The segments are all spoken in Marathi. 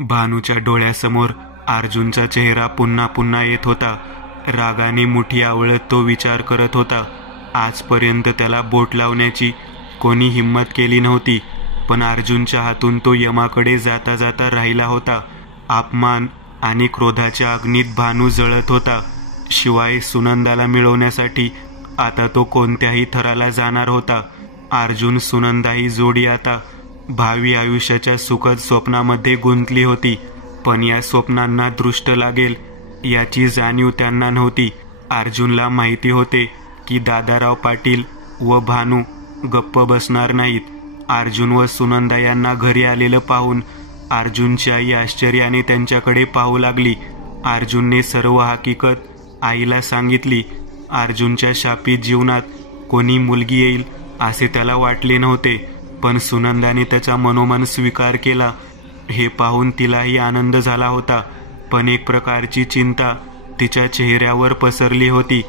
भानूच्या डोळ्यासमोर अर्जुनचा चेहरा पुन्हा पुन्हा येत होता. रागाने मुठी आवळत तो विचार करत होता. आजपर्यंत त्याला बोट लावण्याची कोणी हिम्मत केली नव्हती, पण अर्जुनच्या हातून तो यमाकडे जाता जाता राहिला होता. अपमान आणि क्रोधाच्या अग्नीत भानू जळत होता. शिवाय सुनंदाला मिळवण्यासाठी आता तो कोणत्याही थराला जाणार होता. अर्जुन सुनंदा ही जोडी आता भावी आयुष्याच्या सुखद स्वप्नामध्ये गुंतली होती, पण या स्वप्नांना दृष्ट लागेल याची जाणीव त्यांना नव्हती. अर्जुनला माहिती होते की दादाराव पाटील व भानू गप्प बसणार नाहीत. अर्जुन व सुनंदा यांना घरी आलेलं पाहून अर्जुनची आई आश्चर्याने त्यांच्याकडे पाहू लागली. अर्जुनने सर्व हकीकत आईला सांगितली. अर्जुनच्या शापित जीवनात कोणी मुलगी येईल असे त्याला वाटले नव्हते, पण सुनंदाने त्याचा मनोमन स्वीकार केला. हे पाहून तिलाही आनंद झाला होता, पण एक प्रकारची चिंता तिच्या चेहऱ्यावर पसरली होती.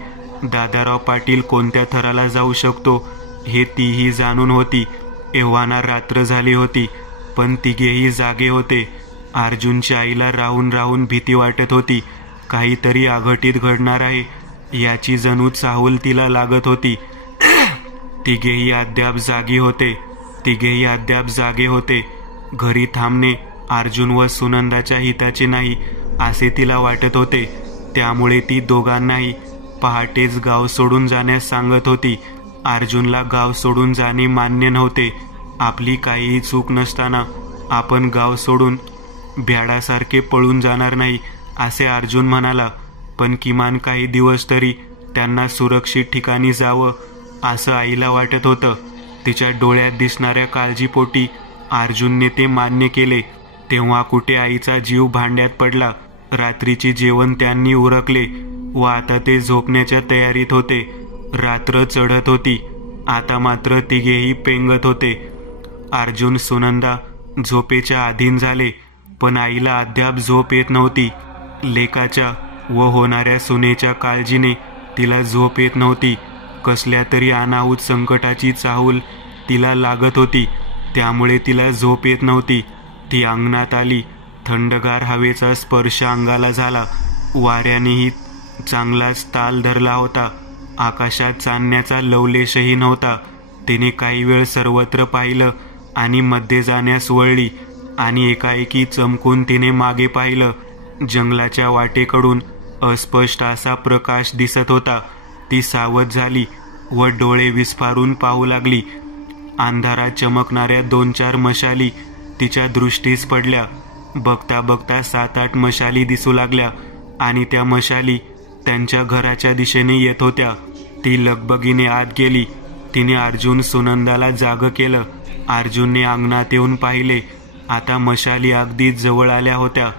दादाराव पाटील कोणत्या थराला जाऊ शकतो हे तीही जाणून होती. एव्हाना रात्र झाली होती, पण तिघेही जागे होते. अर्जुनच्या आईला राहून राहून भीती वाटत होती. काहीतरी अघटित घडणार आहे याची जणू चाहूल तिला लागत होती. तिघेही अद्याप जागे होते. घरी थांबणे अर्जुन व सुनंदाच्या हिताचे नाही असे तिला वाटत होते. त्यामुळे ती दोघांनाही पहाटेच गाव सोडून जाण्यास सांगत होती. अर्जुनला गाव सोडून जाणे मान्य नव्हते. आपली काहीही चूक नसताना आपण गाव सोडून भ्याडासारखे पळून जाणार नाही असे अर्जुन म्हणाला, पण किमान काही दिवस तरी त्यांना सुरक्षित ठिकाणी जावं असं आईला वाटत होतं. तिच्या डोळ्यात दिसणाऱ्या काळजीपोटी अर्जुनने ते मान्य केले. तेव्हा कुठे आईचा जीव भांड्यात पडला. रात्रीचे जेवण त्यांनी उरकले व आता ते झोपण्याच्या तयारीत होते. रात्र चढत होती. आता मात्र तिघेही पेंगत होते. अर्जुन सुनंदा झोपेच्या अधीन झाले, पण आईला अद्याप झोप येत नव्हती. लेकाच्या व होणाऱ्या सुनेच्या काळजीने तिला झोप येत नव्हती. कसल्या तरी अनाहूत संकटाची चाहूल तिला लागत होती, त्यामुळे तिला झोप येत नव्हती. ती अंगणात आली. थंडगार हवेचा स्पर्श अंगाला झाला. वाऱ्यानेही चांगलाच ताल धरला होता. आकाशात चांदण्याचा लवलेशही नव्हता. तिने काही वेळ सर्वत्र पाहिलं आणि मध्ये जाण्यास वळली आणि एकाएकी चमकून तिने मागे पाहिलं. जंगलाच्या वाटेकडून अस्पष्ट असा प्रकाश दिसत होता. ती सावध झाली व डोळे विस्फारून पाहू लागली. अंधारात चमकणाऱ्या 2-4 मशाली तिच्या दृष्टीस पडल्या. बघता बघता 7-8 मशाली दिसू लागल्या आणि त्या मशाली त्यांच्या घराच्या दिशेने येत होत्या. ती लगबगीने आत गेली. तिने अर्जुन सुनंदाला जाग केलं. अर्जुनने अंगणात येऊन पाहिले. आता मशाली अगदी जवळ आल्या होत्या.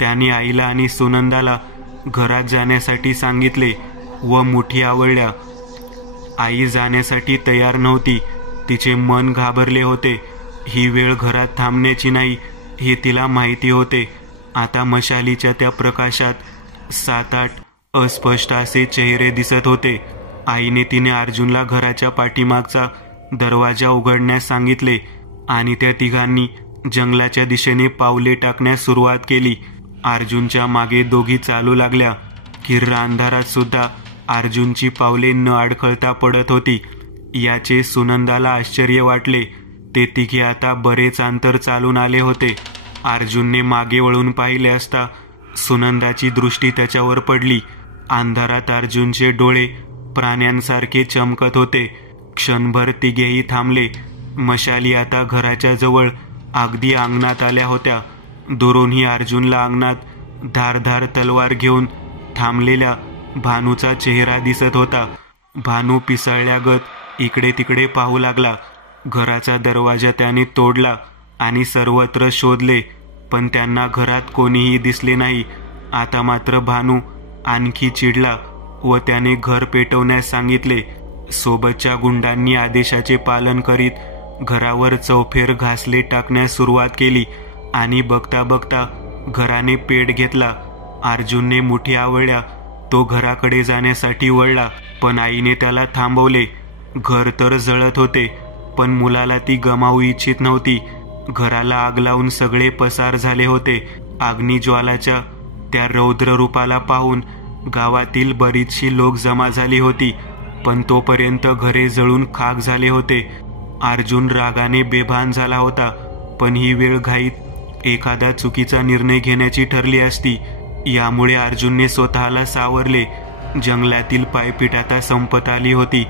त्याने आईला आणि सुनंदाला घरात जाण्यासाठी सांगितले व मुठी आवळल्या. आई जाण्यासाठी तयार नव्हती. तिचे मन घाबरले होते. ही वेळ घरात थांबण्याची नाही हे तिला माहिती होते. आता मशालीच्या त्या प्रकाशात 7-8 अस्पष्ट असे चेहरे दिसत होते. आईने तिने अर्जुनला घराच्या पाठीमागचा दरवाजा उघडण्यास सांगितले आणि त्या तिघांनी जंगलाच्या दिशेने पावले टाकण्यास सुरुवात केली. अर्जुनच्या मागे दोघी चालू लागल्या. किर्र अंधारात सुद्धा अर्जुनची पावले न अडखळता पडत होती. याचे सुनंदाला आश्चर्य वाटले. ते तिघे आता बरेच अंतर चालून आले होते. अर्जुनने मागे वळून पाहिले असता सुनंदाची दृष्टी त्याच्यावर पडली. अंधारात अर्जुनचे डोळे प्राण्यांसारखे चमकत होते. क्षणभर तिघेही थांबले. मशाली आता घराच्या जवळ अगदी अंगणात आल्या होत्या. दुरूनही अर्जुनला अंगणात धारधार तलवार घेऊन थांबलेल्या भानूचा चेहरा दिसत होता. भानू पिसाळल्यागत इकडे तिकडे पाहू लागला. घराचा दरवाजा त्याने तोडला आणि सर्वत्र शोधले, पण त्यांना घरात कोणीही दिसले नाही. आता मात्र भानू आणखी चिडला व त्याने घर पेटवण्यास सांगितले. सोबतच्या गुंडांनी आदेशाचे पालन करीत घरावर चौफेर घासले टाकण्यास सुरुवात केली आणि बघता बघता घराने पेट घेतला. अर्जुनने मुठी आवळल्या. तो घराकडे जाण्यासाठी वळला, पण आईने त्याला थांबवले. घर तर जळत होते, पण मुलाला ती गमावू इच्छित नव्हती. घराला आग लावून सगळे पसार झाले होते. अग्निज्वालाच्या त्या रौद्र रूपाला पाहून गावातील बरीचशी लोक जमा झाली होती, पण तोपर्यंत घरे जळून खाक झाले होते. अर्जुन रागाने बेभान झाला होता, पण ही वेळ घाईत एखादा चुकीचा निर्णय घेण्याची ठरली असती. यामुळे अर्जुनने स्वतःला सावरले. जंगलातील पायपीट आता संपत आली होती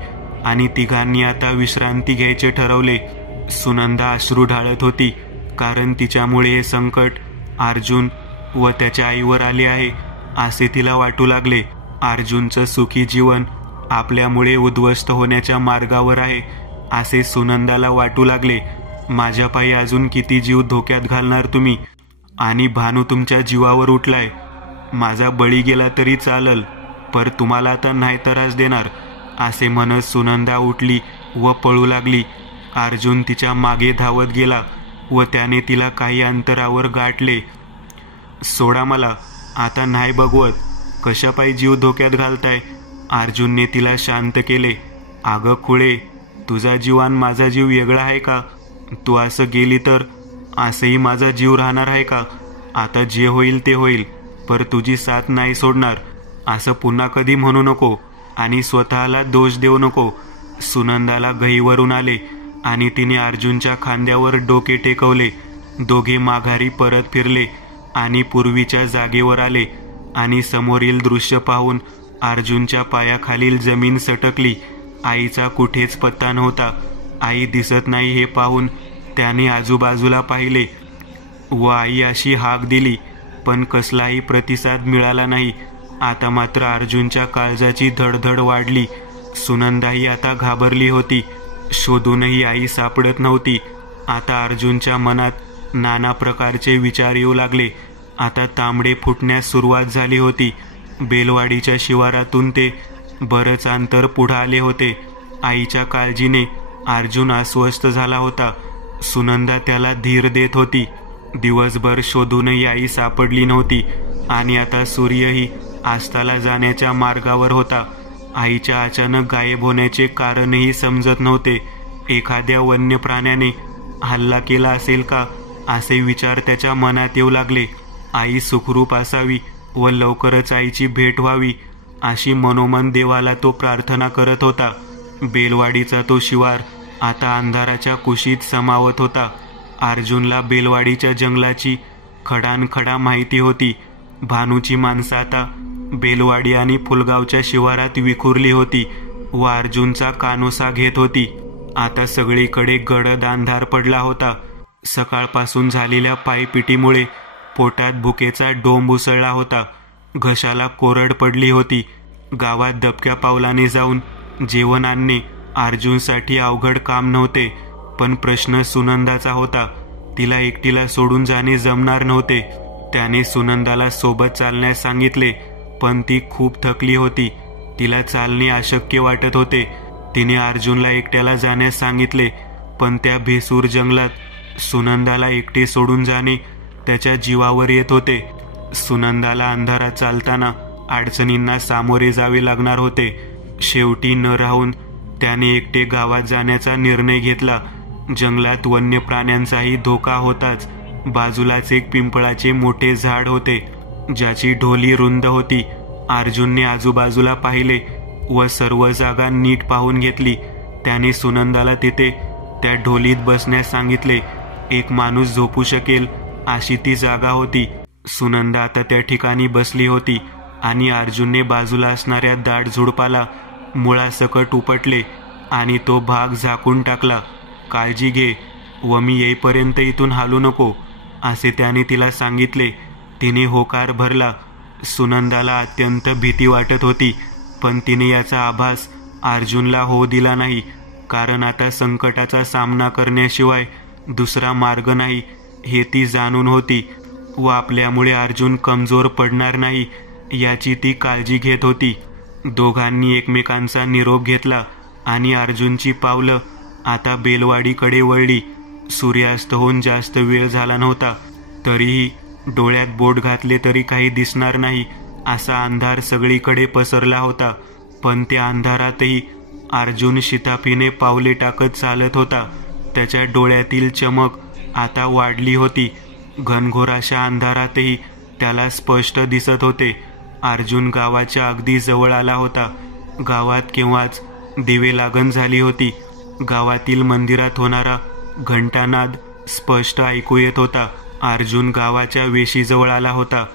आणि तिघांनी आता विश्रांती घ्यायचे ठरवले. सुनंदा अश्रू ढाळत होती, कारण तिच्यामुळे हे संकट अर्जुन व त्याच्या आईवर आले आहे असे तिला वाटू लागले. अर्जुनचं सुखी जीवन आपल्यामुळे उद्ध्वस्त होण्याच्या मार्गावर आहे असे सुनंदाला वाटू लागले. माझ्या पायी अजून किती जीव धोक्यात घालणार तुम्ही? आणि भानू तुमच्या जीवावर उठलाय. माझा बळी गेला तरी चालल, पर तुम्हाला आता नाही त्रास देणार असे म्हणत सुनंदा उठली व पळू लागली. अर्जुन तिच्या मागे धावत गेला व त्याने तिला काही अंतरावर गाठले. सोडा मला, आता नाही बघवत, कशापायी जीव धोक्यात घालताय? अर्जुनने तिला शांत केले. अगं खुळे, तुझा जीव आणि माझा जीव वेगळा आहे का? तू असं गेली तर असंही माझा जीव राहणार आहे का? आता जे होईल ते होईल, पर तुझी साथ नाही सोडणार असं पुन्हा कधी म्हणू नको आणि स्वतःला दोष देऊ नको. सुनंदाला गहीवरून आले आणि तिने अर्जुनच्या खांद्यावर डोके टेकवले. दोघे माघारी परत फिरले आणि पूर्वीच्या जागेवर आले आणि समोरील दृश्य पाहून अर्जुनच्या पायाखालील जमीन सटकली. आईचा कुठेच पत्ता नव्हता. आई दिसत नाही हे पाहून त्याने आजूबाजूला पाहिले व आई अशी हाक दिली, पण कसलाही प्रतिसाद मिळाला नाही. आता मात्र अर्जुनच्या काळजाची धडधड वाढली. सुनंदाही आता घाबरली होती. शोधूनही आई सापडत नव्हती. आता अर्जुनच्या मनात नाना प्रकारचे विचार येऊ लागले. आता तांबडे फुटण्यास सुरुवात झाली होती. बेलवाडीच्या शिवारातून ते बरंच अंतर पुढे आले होते. आईच्या काळजीने अर्जुन अस्वस्थ झाला होता. सुनंदा त्याला धीर देत होती. दिवसभर शोधूनही आई सापडली नव्हती आणि आता सूर्यही आस्ताला जाण्याच्या मार्गावर होता. आईच्या अचानक गायब होण्याचे कारणही समजत नव्हते. एखाद्या वन्य प्राण्याने हल्ला केला असेल का असे विचार त्याच्या मनात येऊ लागले. आई सुखरूप असावी व लवकरच आईची भेट व्हावी अशी मनोमन देवाला तो प्रार्थना करत होता. बेलवाडीचा तो शिवार आता अंधाराच्या कुशीत समावत होता. अर्जुनला बेलवाडीच्या जंगलाची खडानखडा माहिती होती. भानूची माणसं आता बेलवाडी आणि फुलगावच्या शिवारात विखुरली होती व अर्जुनचा कानोसा घेत होती. आता सगळीकडे गडद अंधार पडला होता. सकाळपासून झालेल्या पायपिटीमुळे पोटात भुकेचा डोंब उसळला होता. घशाला कोरड पडली होती. गावात दबक्या पावलाने जाऊन जेवण आणणे अर्जुनसाठी अवघड काम नव्हते, पण प्रश्न सुनंदाचा होता. तिला एकटीला सोडून जाणे जमणार नव्हते. त्याने सुनंदाला सोबत चालण्यास सांगितले, पण ती खूप थकली होती. तिला चालणे अशक्य वाटत होते. तिने अर्जुनला एकट्याला जाण्यास सांगितले, पण त्या भेसूर जंगलात सुनंदाला एकटे सोडून जाणे त्याच्या जीवावर येत होते. सुनंदाला अंधारात चालताना अडचणींना सामोरे जावे लागणार होते. शेवटी न राहून त्याने एकटे गावात जाण्याचा निर्णय घेतला. जंगलात वन्य प्राण्यांचाही धोका होताच. बाजूलाच एक पिंपळाचे मोठे झाड होते, ज्याची ढोली रुंद होती. अर्जुनने आजूबाजूला पाहिले व सर्व जागा नीट पाहून घेतली. त्याने सुनंदाला तिथे त्या ढोलीत बसण्यास सांगितले. एक माणूस झोपू शकेल अशी ती जागा होती. सुनंदा आता त्या ठिकाणी बसली होती आणि अर्जुनने बाजूला असणाऱ्या दाट झुडपाला मुळासकट उपटले आणि तो भाग झाकून टाकला. काळजी घे व मी येईपर्यंत इथून हालू नको असे त्याने तिला सांगितले. तिने होकार भरला. सुनंदाला अत्यंत भीती वाटत होती, पण तिने याचा आभास अर्जुनला होऊ दिला नाही, कारण आता संकटाचा सामना करण्याशिवाय दुसरा मार्ग नाही हे ती जाणून होती व आपल्यामुळे अर्जुन कमजोर पडणार नाही याची ती काळजी घेत होती. दोघांनी एकमेकांचा निरोप घेतला आणि अर्जुनची पावलं आता बेलवाडीकडे वळली. सूर्यास्त होऊन जास्त वेळ झाला नव्हता, तरीही डोळ्यात बोट घातले तरी काही दिसणार नाही असा अंधार सगळीकडे पसरला होता. पण त्या अंधारातही अर्जुन शिताफीने पावले टाकत चालत होता. त्याच्या डोळ्यातील चमक आता वाढली होती. घनघोर अशा अंधारातही त्याला स्पष्ट दिसत होते. अर्जुन गावाच्या अगदी जवळ आला होता. गावात केव्हाच दिवे लागण झाली होती. गावातील मंदिरात होणारा घंटानाद स्पष्ट ऐकू येत होता. अर्जुन गावाच्या वेशीजवळ आला होता.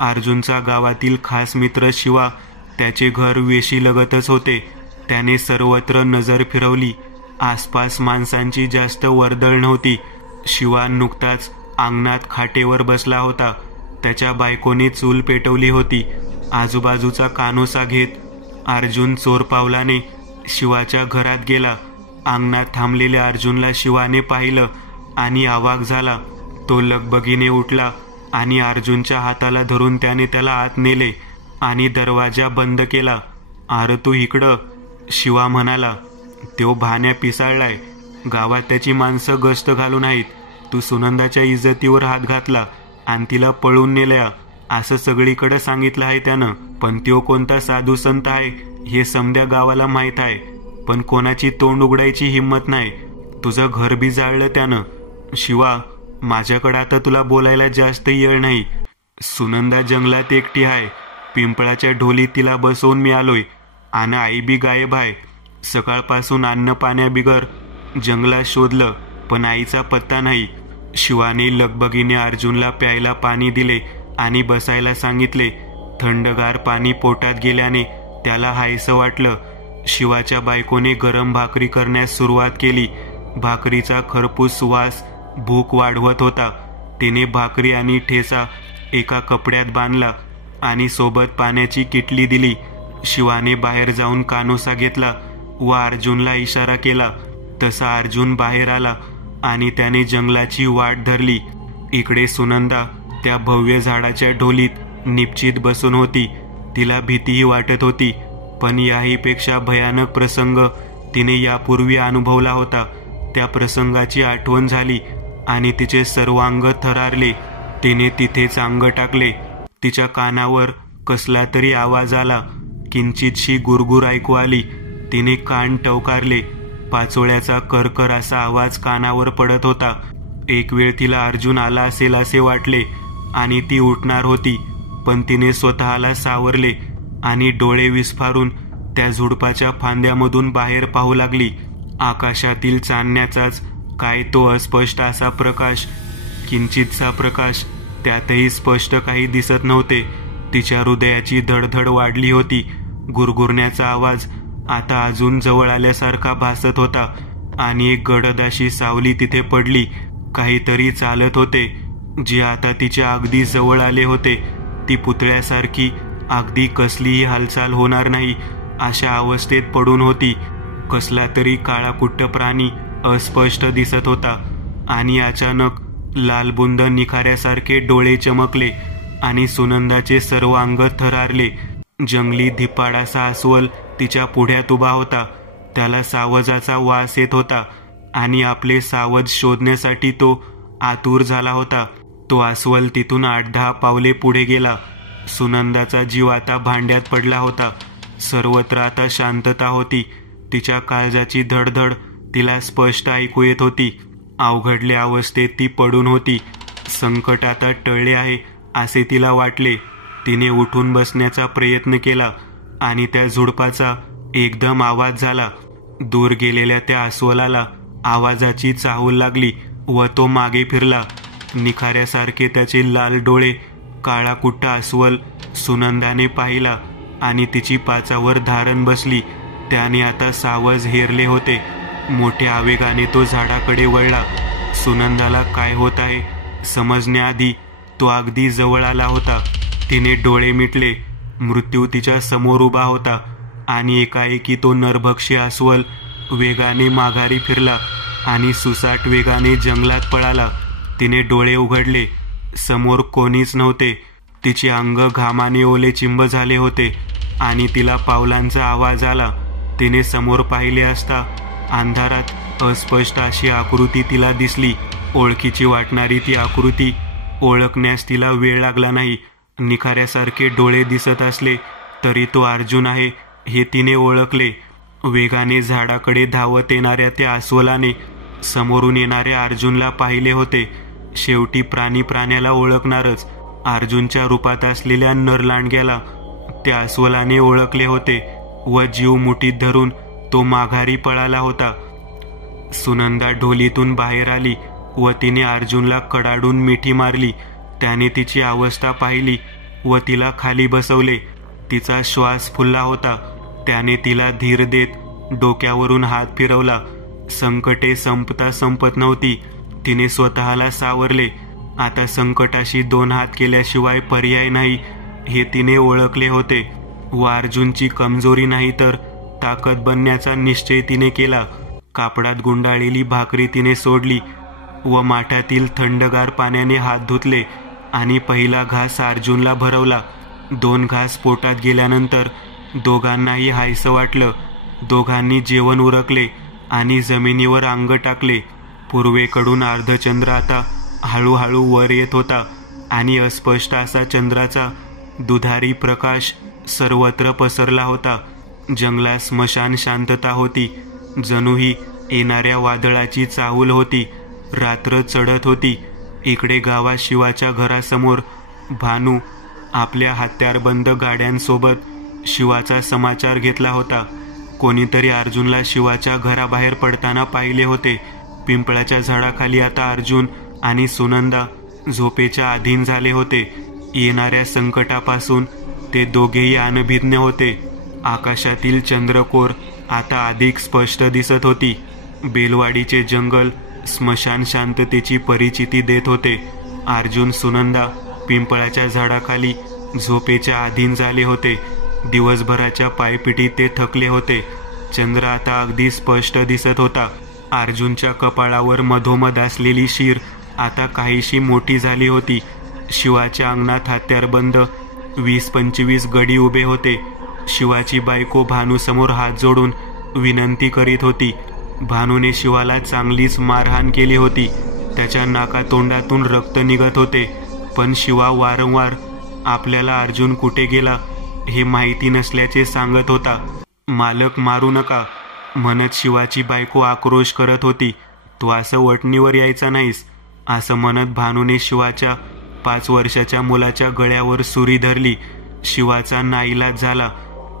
अर्जुनचा गावातील खास मित्र शिवा, त्याचे घर वेशीलगतच होते. त्याने सर्वत्र नजर फिरवली. आसपास माणसांची जास्त वर्दळ नव्हती. शिवा नुकताच अंगणात खाटेवर बसला होता. त्याच्या बायकोने चूल पेटवली होती. आजूबाजूचा कानोसा घेत अर्जुन चोर पावलाने शिवाच्या घरात गेला. अंगणात थांबलेल्या अर्जुनला शिवाने पाहिलं आणि अवाक झाला. तो लगबगीने उठला आणि अर्जुनच्या हाताला धरून त्याने त्याला आत नेले आणि दरवाजा बंद केला. "अरे तू इकडं," शिवा म्हणाला. "तो भाण्या पिसाळलाय. गावात त्याची माणसं गस्त घालून आहेत. तू सुनंदाच्या इज्जतीवर हात घातला आणि तिला पळून नेल्या असं सगळीकडे सांगितलं आहे त्यानं. पण तो कोणता साधू संत आहे हे समध्या गावाला माहीत आहे. पण कोणाची तोंड उघडायची हिंमत नाही. तुझं घर बी जाळलं त्यानं. शिवा, माझ्याकडे आता तुला बोलायला जास्त येळ नाही. सुनंदा जंगलात एकटी आहे. पिंपळाच्या ढोलीत तिला बसवून मी आलोय. आणि आई बी गायब आहे. सकाळपासून अन्न पाण्या बिगर जंगलात शोधलं, पण आईचा पत्ता नाही." शिवाने लगबगीने अर्जुनला प्यायला पाणी दिले आणि बसायला सांगितले. थंडगार पाणी पोटात गेल्याने त्याला हायसं वाटलं. शिवाच्या बायकोने गरम भाकरी करण्यास सुरुवात केली. भाकरीचा खरपूस वास भूक वाढवत होता. तिने भाकरी आणि ठेचा एका कपड्यात बांधला आणि सोबत पाण्याची किटली दिली. शिवाने बाहेर जाऊन कानोसा घेतला व अर्जुनला इशारा केला. तसा अर्जुन बाहेर आला आणि त्याने जंगलाची वाट धरली. इकडे सुनंदा त्या भव्य झाडाच्या ढोलीत निपचित बसून होती. तिला भीतीही वाटत होती. पण याहीपेक्षा भयानक प्रसंग तिने यापूर्वी अनुभवला होता. त्या प्रसंगाची आठवण झाली आणि तिचे सर्वांग थरारले. तिने तिथेच अंग टाकले. तिच्या कानावर कसला तरी आवाज आला. किंचितशी गुरगुर ऐकू आली. तिने कान टवकारले. पाचोळ्याचा करकर असा आवाज कानावर पडत होता. एक वेळ तिला अर्जुन आला असेल असे वाटले आणि ती उठणार होती. पण तिने स्वतःला सावरले आणि डोळे विस्फारून त्या झुडपाच्या फांद्यामधून बाहेर पाहू लागली. आकाशातील चांदण्याचाच काय तो अस्पष्ट असा प्रकाश, किंचितसा प्रकाश. त्यातही स्पष्ट काही दिसत नव्हते. तिच्या हृदयाची धडधड वाढली होती. गुरगुरण्याचा आवाज आता अजून जवळ आल्यासारखा भासत होता आणि एक गडद अशी सावली तिथे पडली. काहीतरी चालत होते जे आता तिच्या अगदी जवळ आले होते. ती पुतळ्यासारखी अगदी कसलीही हालचाल होणार नाही अशा अवस्थेत पडून होती. कसला तरी काळाकुट्ट प्राणी अस्पष्ट दिसत होता आणि अचानक लालबुंद निखाऱ्यासारखे डोळे चमकले आणि सुनंदाचे सर्व अंग थरारले. जंगली धिप्पाडाचा अस्वल तिच्या पुढ्यात उभा होता. त्याला सावजाचा वास येत होता आणि आपले सावज शोधण्यासाठी तो आतुर झाला होता. तो अस्वल तिथून 8-10 पावले पुढे गेला. सुनंदाचा जीव आता भांड्यात पडला होता. सर्वत्र आता शांतता होती. तिच्या काळजाची धडधड तिला स्पष्ट ऐकू येत होती. अवघडल्या अवस्थेत ती पडून होती. संकट आता टळले आहे असे तिला वाटले. तिने उठून बसण्याचा प्रयत्न केला आणि त्या झुडपाचा एकदम आवाज झाला. दूर गेलेल्या त्या अस्वलाला आवाजाची चाहूल लागली व तो मागे फिरला. निखाऱ्यासारखे त्याचे लाल डोळे. काळाकुट्ट अस्वल सुनंदाने पाहिला आणि तिची पाचावर धारण बसली. त्याने आता सावज हेरले होते. मोठ्या आवेगाने तो झाडाकडे वळला. सुनंदाला काय होत आहे समजण्याआधी तो अगदी जवळ आला होता. तिने डोळे मिटले. मृत्यू तिच्या समोर उभा होता आणि एकाएकी तो नरभक्षी अस्वल वेगाने माघारी फिरला आणि सुसाट वेगाने जंगलात पळाला. तिने डोळे उघडले. समोर कोणीच नव्हते. तिचे अंग घामाने ओले चिंब झाले होते आणि तिला पावलांचा आवाज आला. तिने समोर पाहिले असता अंधारात अस्पष्ट अशी आकृती तिला दिसली. ओळखीची वाटणारी ती आकृती ओळखण्यास तिला वेळ लागला नाही. निखाऱ्यासारखे डोळे दिसत असले तरी तो अर्जुन आहे हे तिने ओळखले. वेगाने झाडाकडे धावत येणाऱ्या त्या अस्वलाने समोरून येणाऱ्या अर्जुनला पाहिले होते. शेवटी प्राण्याला ओळखणारच. अर्जुनच्या रूपात असलेल्या नरलांडग्याला त्या अस्वलाने ओळखले होते व जीव मुठीत धरून तो माघारी पळाला होता. सुनंदा ढोलीतून बाहेर आली व तिने अर्जुनला कडाडून मिठी मारली. त्याने तिची अवस्था पाहिली व तिला खाली बसवले. तिचा श्वास फुलला होता. त्याने तिला धीर देत डोक्यावरून हात फिरवला. संकटे संपता संपत नव्हती. तिने स्वतःला सावरले. आता संकटाशी 2 हात केल्याशिवाय पर्याय नाही हे तिने ओळखले होते व अर्जुनची कमजोरी नाही तर ताकद बनण्याचा निश्चय तिने केला. कापडात गुंडाळलेली भाकरी तिने सोडली व माठातील थंडगार पाण्याने हात धुतले आणि पहिला घास अर्जुनला भरवला. 2 घास पोटात गेल्यानंतर दोघांनाही हायसं वाटलं. दोघांनी जेवण उरकले आणि जमिनीवर अंग टाकले. पूर्वेकडून अर्धचंद्र आता हळूहळू वर येत होता आणि अस्पष्ट असा चंद्राचा दुधारी प्रकाश सर्वत्र पसरला होता. जंगलात स्मशान शांतता होती. जणूही येणाऱ्या वादळाची चाहूल होती. रात्र चढत होती. इकडे गावात शिवाच्या घरासमोर भानू आपल्या हत्यारबंद गाड्यांसोबत शिवाचा समाचार घेतला होता. कोणीतरी अर्जुनला शिवाच्या घराबाहेर पडताना पाहिले होते. पिंपळाच्या झाडाखाली आता अर्जुन आणि सुनंदा झोपेच्या अधीन झाले होते. येणाऱ्या संकटापासून ते दोघेही अनभिज्ञ होते. आकाशातील चंद्रकोर आता अधिक स्पष्ट दिसत होती. बेलवाडीचे जंगल स्मशान शांततेची परिचिती देत होते. अर्जुन सुनंदा पिंपळाच्या झाडाखाली झोपेच्या अधीन झाले होते. दिवसभराच्या पायपिटीत ते थकले होते. चंद्र आता अगदी स्पष्ट दिसत होता. अर्जुनच्या कपाळावर मधोमध असलेली शीर आता काहीशी मोठी झाली होती. शिवाच्या अंगणात हत्यारबंद 20-25 गडी उभे होते. शिवाची बायको भानूसमोर हात जोडून विनंती करीत होती. भानूने शिवाला चांगलीच मारहाण केली होती. त्याच्या नाकातोंडातून रक्त निघत होते. पण शिवा वारंवार आपल्याला अर्जुन कुठे गेला हे माहिती नसल्याचे सांगत होता. मालक मारू नका म्हणत शिवाची बायको आक्रोश करत होती. तू असं वटणीवर यायचा नाहीस असं म्हणत भानूने शिवाच्या 5 वर्षाच्या मुलाच्या गळ्यावर सुरी धरली. शिवाचा नाईलाज झाला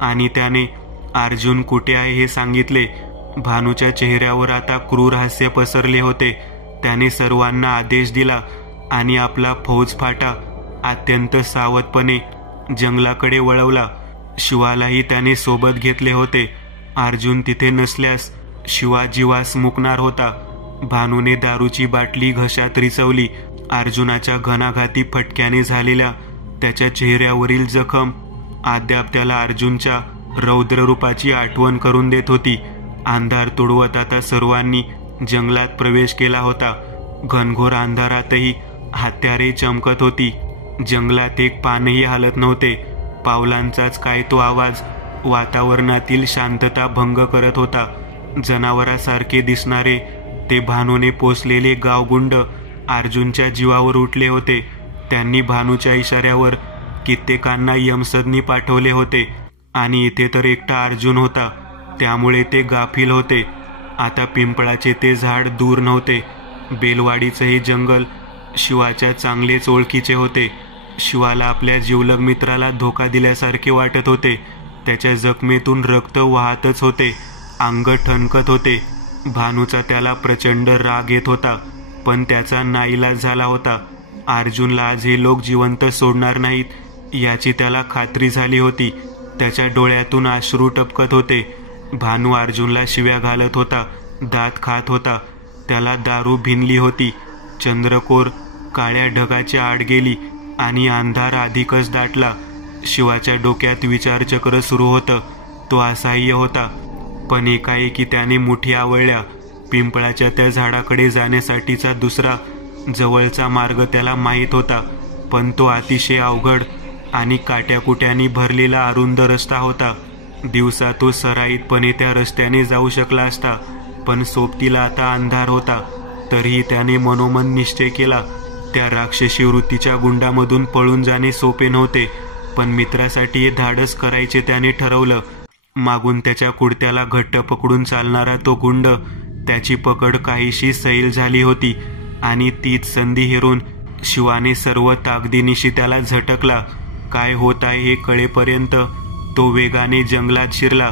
आणि त्याने अर्जुन कुठे आहे हे सांगितले. भानूच्या चेहऱ्यावर आता क्रूर हास्य पसरले होते. त्याने सर्वांना आदेश दिला आणि आपला फौजफाटा अत्यंत सावधपणे जंगलाकडे वळवला. शिवालाही त्याने सोबत घेतले होते. अर्जुन तिथे नसल्यास शिवा जीवास मुकणार होता. भानूने दारूची बाटली घशात रिचवली. अर्जुनाच्या घणाघाती फटक्याने झालेल्या त्याच्या चेहऱ्यावरील जखम अद्याप त्याला अर्जुनच्या रौद्र रूपाची आठवण करून देत होती. अंधार तुडवत आता सर्वांनी जंगलात प्रवेश केला होता. घनघोर अंधारातही हत्यारे चमकत होती. जंगलात एक पानही हलत नव्हते. पावलांचाच काय तो आवाज वातावरणातील शांतता भंग करत होता. जनावरासारखे दिसणारे ते भानूने पोचलेले गावगुंड अर्जुनच्या जीवावर उठले होते. त्यांनी भानूच्या इशाऱ्यावर कित्येकांना यमसदनी पाठवले होते आणि इथे तर एकटा अर्जुन होता. त्यामुळे ते गाफील होते. आता पिंपळाचे ते झाड दूर नव्हते. बेलवाडीचे हे जंगल शिवाच्या चांगलेच ओळखीचे होते. शिवाला आपल्या जिवलग मित्राला धोका दिल्यासारखे वाटत होते. त्याच्या जखमेतून रक्त वाहतच होते. अंग ठणकत होते. भानूचा त्याला प्रचंड राग येत होता. पण त्याचा नाईलाज झाला होता. अर्जुनला आज हे लोक जिवंत सोडणार नाहीत याची त्याला खात्री झाली होती. त्याच्या डोळ्यातून अश्रू टपकत होते. भानू अर्जुनला शिव्या घालत होता. दात खात होता. त्याला दारू भिनली होती. चंद्रकोर काळ्या ढगाच्या आड गेली आणि अंधार अधिकच दाटला. शिवाच्या डोक्यात विचारचक्र सुरू होतं. तो असहाय्य होता. पण एकाएकी त्याने मुठी आवळल्या. पिंपळाच्या त्या झाडाकडे जाण्यासाठीचा दुसरा जवळचा मार्ग त्याला माहीत होता. पण तो अतिशय अवघड आणि काट्याकुट्यांनी भरलेला अरुंद रस्ता होता. दिवसा तो सराईतपणे त्या रस्त्याने जाऊ शकला असता. पण सोबतीला आता अंधार होता. तरीही त्याने मनोमन निश्चय केला. त्या राक्षसी वृत्तीच्या गुंडामधून पळून जाणे सोपे नव्हते. पण मित्रासाठी हे धाडस करायचे त्याने ठरवलं. मागून त्याच्या कुडत्याला घट्ट पकडून चालणारा तो गुंड त्याची पकड काहीशी सैल झाली होती आणि तीच संधी हेरून शिवाने सर्व ताकदीनिशी त्याला झटकला. काय होत आहे हे कळेपर्यंत तो वेगाने जंगलात शिरला.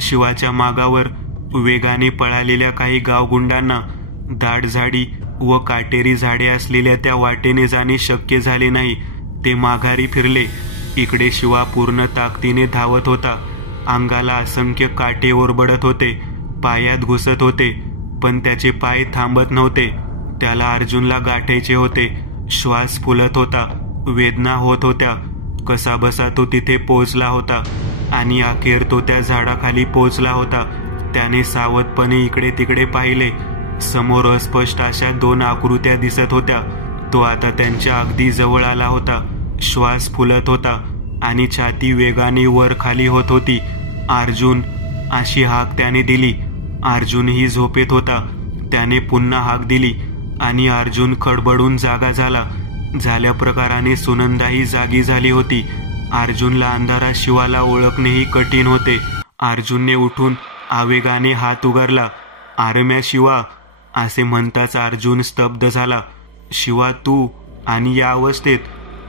शिवाच्या मागावर वेगाने पळालेल्या काही गावगुंडांना दाट झाडी व काटेरी झाडे असलेल्या त्या वाटेने जाणे शक्य झाले नाही. ते माघारी फिरले. इकडे शिवा पूर्ण ताकदीने धावत होता. अंगाला असंख्य काटे ओरबडत होते, पायात घुसत होते, पण त्याचे पाय थांबत नव्हते. त्याला अर्जुनला गाठायचे होते. श्वास फुलत होता, वेदना होत होत्या. कसाबसा तो तिथे पोहोचला होता आणि अखेर तो त्या झाडाखाली पोहोचला होता. त्याने सावधपणे इकडे तिकडे पाहिले. समोर अस्पष्ट अशा 2 आकृत्या दिसत होत्या. तो आता त्यांच्या अगदी जवळ आला होता. श्वास फुलत होता आणि छाती वेगाने वर खाली होत होती. अर्जुन, अशी हाक त्याने दिली. अर्जुनही झोपेत होता. त्याने पुन्हा हाक दिली आणि अर्जुन खडबडून जागा झाला. झाल्या प्रकाराने सुनंदाही जागी झाली होती. अर्जुनला अंधारात शिवाला ओळखणेही कठीण होते. अर्जुनने उठून आवेगाने हात उगारला. आरम्या शिवा, असे म्हणताच अर्जुन स्तब्ध झाला. शिवा, तू आणि या अवस्थेत?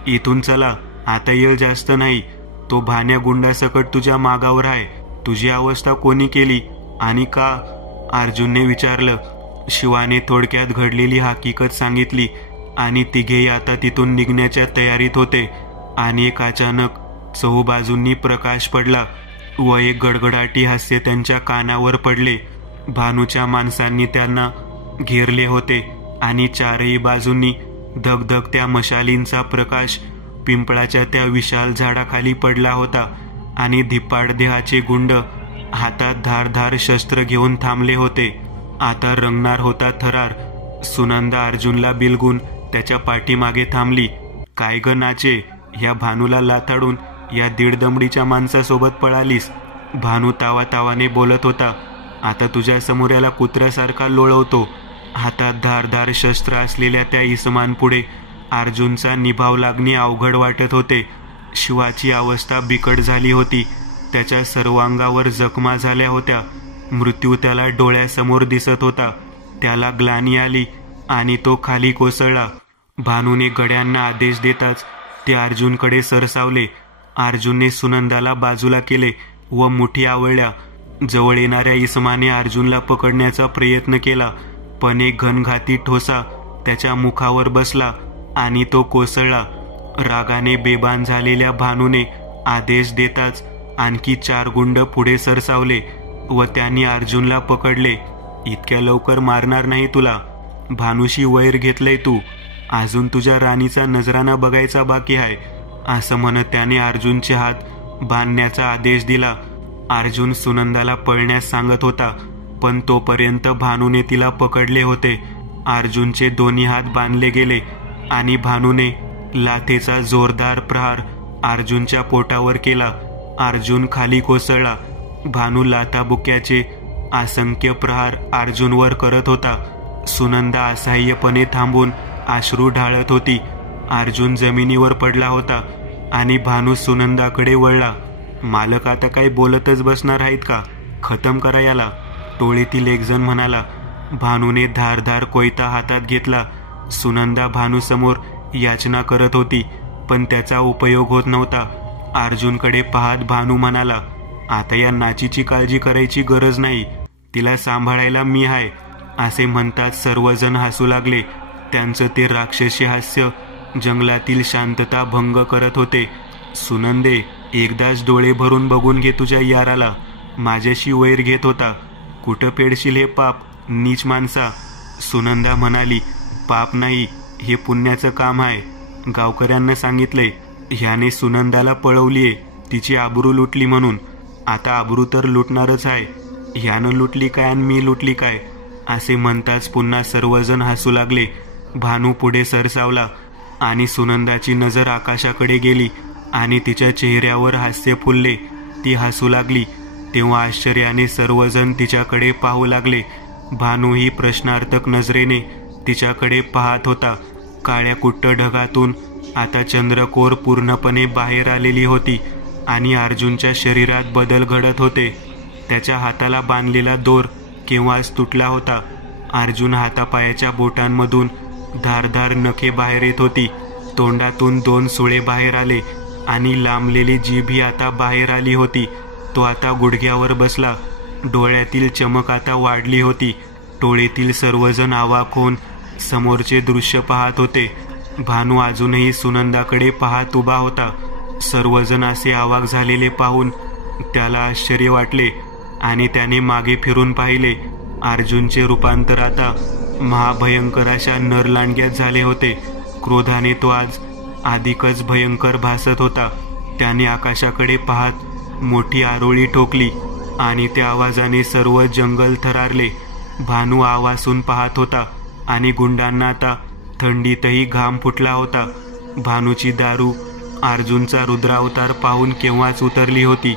इथून चला, आता येळ जास्त नाही. तो भाण्या गुंडासकट तुझ्या मागावर आहे. तुझी अवस्था कोणी केली आणि का? अर्जुनने विचारलं. शिवाने थोडक्यात घडलेली हकीकत सांगितली आणि तिघेही आता तिथून निघण्याच्या तयारीत होते. आणि एक अचानक चहूबाजूंनी प्रकाश पडला व एक गडगडाटी हास्य त्यांच्या कानावर पडले. भानूच्या माणसांनी त्यांना घेरले होते आणि चारही बाजूंनी धगधगत्या मशालींचा प्रकाश पिंपळाच्या त्या विशाल झाडाखाली पडला होता आणि धिप्पाड देहाचे गुंड हातात धारधार शस्त्र घेऊन थांबले होते. आता रंगणार होता थरार. सुनंदा अर्जुनला बिलगून त्याच्या पाठीमागे थांबली. काय ग नाचे, ह्या भानूला लाथाडून या दीडदमडीच्या माणसासोबत पळालीस? भानू तावातावाने बोलत होता. आता तुझ्या समोर याला कुत्र्यासारखा लोळवतो. हातात धारधार शस्त्र असलेल्या त्या इसमांपुढे अर्जुनचा निभाव लागणे अवघड वाटत होते. शिवाची अवस्था बिकट झाली होती. त्याच्या सर्व अंगावर जखमा झाल्या होत्या. मृत्यू त्याला डोळ्यासमोर दिसत होता. त्याला ग्लानी आली आणि तो खाली कोसळला. भानूने गड्यांना आदेश देताच ते अर्जुनकडे सरसावले. अर्जुनने सुनंदाला बाजूला केले व मुठी आवळल्या. जवळ येणाऱ्या इसमाने अर्जुनला पकडण्याचा प्रयत्न केला, पण एक घनघाती ठोसा त्याच्या मुखावर बसला आणि तो कोसळला. रागाने बेभान झालेल्या भानूने आदेश देताच आणखी 4 गुंड पुढे सरसावले व त्यांनी अर्जुनला पकडले. इतक्या लवकर मारणार नाही तुला. भानूशी वैर घेतलंय तू. अजून तुझ्या राणीचा नजराना बघायचा बाकी आहे, असं म्हणत त्याने अर्जुनचे हात बांधण्याचा आदेश दिला. अर्जुन सुनंदाला पळण्यास सांगत होता, पण तोपर्यंत भानूने तिला पकडले होते. अर्जुनचे दोन्ही हात बांधले गेले आणि भानूने लाथेचा जोरदार प्रहार अर्जुनच्या पोटावर केला. अर्जुन खाली कोसळला. भानू लाथाबुक्याचे असंख्य प्रहार अर्जुनवर करत होता. सुनंदा असहाय्यपणे थांबून अश्रू ढाळत होती. अर्जुन जमिनीवर पडला होता आणि भानू सुनंदाकडे वळला. मालक आता काही बोलतच बसणार आहेत का? खतम करा याला, टोळीतील एक जण म्हणाला. भानूने धारधार कोयता हातात घेतला. सुनंदा भानूसमोर याचना करत होती, पण त्याचा उपयोग होत नव्हता. अर्जुनकडे पाहत भानू म्हणाला, आता या नाचीची काळजी करायची गरज नाही, तिला सांभाळायला मी आहे. असे म्हणतात सर्वजण हसू लागले. त्यांचं ते राक्षसी हास्य जंगलातील शांतता भंग करत होते. सुनंदे, एकदाच डोळे भरून बघून घे तुझ्या याराला. माझ्याशी वैर घेत होता. कुठं फेडशील हे पाप, नीच माणसा? सुनंदा म्हणाली, पाप नाही, हे पुण्याचं काम आहे. गावकऱ्यांना सांगितलंय ह्याने सुनंदाला पळवलीये, तिची आबरू लुटली म्हणून. आता आबरू तर लुटणारच आहे. ह्यानं लुटली काय आणि मी लुटली काय? असे म्हणताच पुन्हा सर्वजण हसू लागले. भानू पुढे सरसावला आणि सुनंदाची नजर आकाशाकडे गेली आणि तिच्या चेहऱ्यावर हास्य फुलले. ती हसू लागली. तेव्हा आश्चर्याने सर्वजण तिच्याकडे पाहू लागले. भानूही प्रश्नार्थक नजरेने तिच्याकडे पाहत होता. काळ्या कुट्ट ढगातून आता चंद्रकोर पूर्णपणे बाहेर आलेली होती आणि अर्जुनच्या शरीरात बदल घडत होते. त्याच्या हाताला बांधलेला दोर केव्हाच तुटला होता. अर्जुन हातापायाच्या बोटांमधून धारदार नखे बाहेर येत होती. तोंडातून 2 सुळे बाहेर आले आणि लांबलेली जीभही आता बाहेर आली होती. तो आता गुडघ्यावर बसला. डोळ्यातील चमक आता वाढली होती. टोळीतील सर्वजण अवाक होऊन समोरचे दृश्य पाहत होते. भानू अजूनही सुनंदाकडे पाहत उभा होता. सर्वजण असे अवाक झालेले पाहून त्याला आश्चर्य वाटले आणि त्याने मागे फिरून पाहिले. अर्जुनचे रूपांतर आता महाभयंकर अशा नरलांडग्यात झाले होते. क्रोधाने तो आज अधिकच भयंकर भासत होता. त्याने आकाशाकडे पाहत मोठी आरोळी ठोकली आणि त्या आवाजाने सर्व जंगल थरारले. भानू आवासून पाहत होता आणि गुंडांना आता थंडीतही घाम फुटला होता. भानूची दारू अर्जुनचा रुद्रावतार पाहून केव्हाच उतरली होती.